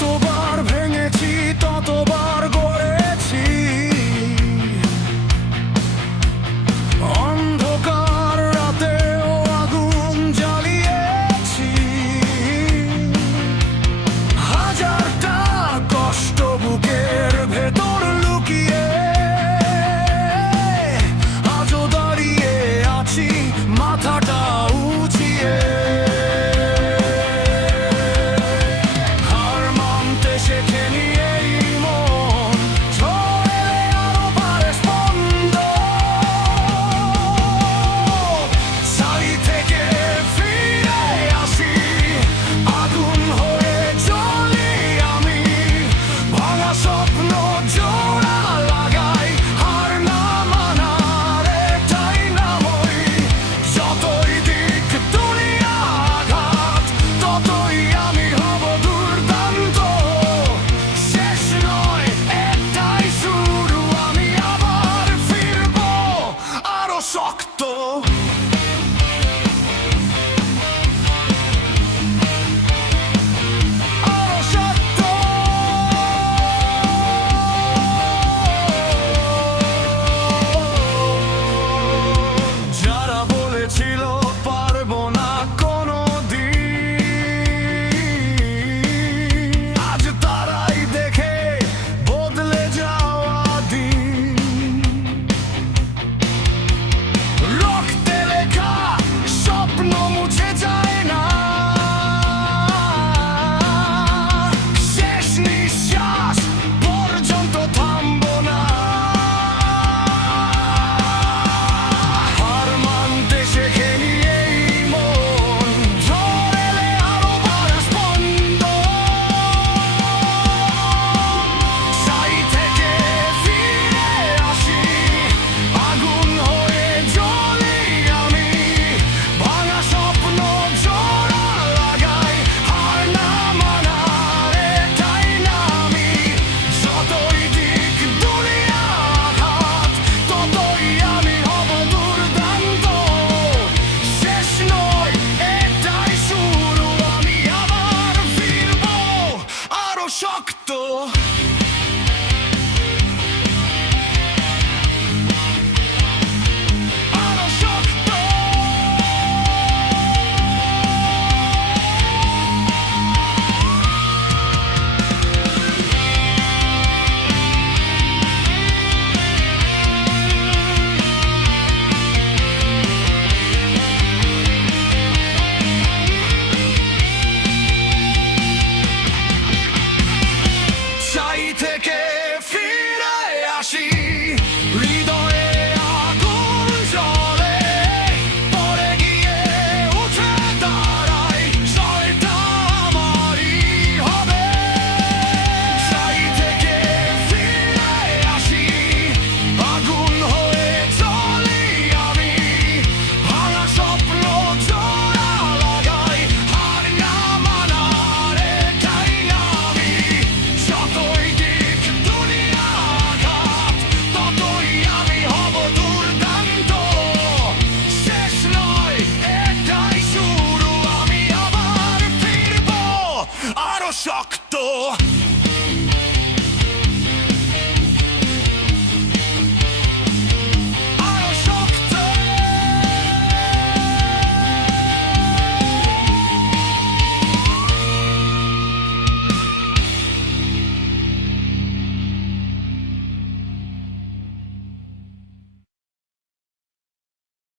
যতবার ভেঙেছি ততবার গড়েছি, অন্ধকার রাতেও আগুন জ্বালিয়েছি। হাজারটা কষ্ট বুকের ভেতর লুকিয়ে আজও দাঁড়িয়ে আছি মাথাটা উঁচিয়ে। হার মানতে শেখেনি এই মন, ঝড়ে আরো বাড়ে স্পন্দন। ছাই থেকে ফিরে আসি, আগুন হয়ে জ্বলি আমি। ভাঙা স্বপ্ন জোড়া লাগাই, হার না মানার এটাই নাম হই। যতই দিক দুনিয়া আঘাত, ততই আমি হব দুর্দান্ত। শেষ নয় এটাই শুরু, আমি আবার ফিরবো আরো শক্ত। আরো শক্ত। যারা বলেছিল পারবো না কোনোদিন, আজ তারাই দেখে বদলে যাওয়া দিন। রক্তে লেখা স্বপ্ন মুছে যায় না, শেষ নিঃশ্বাস পর্যন্ত থামবো না। হার মানতে শেখেনি এই মন, ঝড় এলে আরো বাড়ে স্পন্দন। ছাই থেকে ফিরে আসি, আগুন হয়ে জ্বলি আমি। ভাঙা স্বপ্ন জোড়া লাগাই, হার না মানার এটাই নামি। যতই দিক দুনিয়া আঘাত, ততই আমি হব দুর্দান্ত। শেষ নয় এটাই শুরু, আমি আবার ফিরবো আরো শক্ত।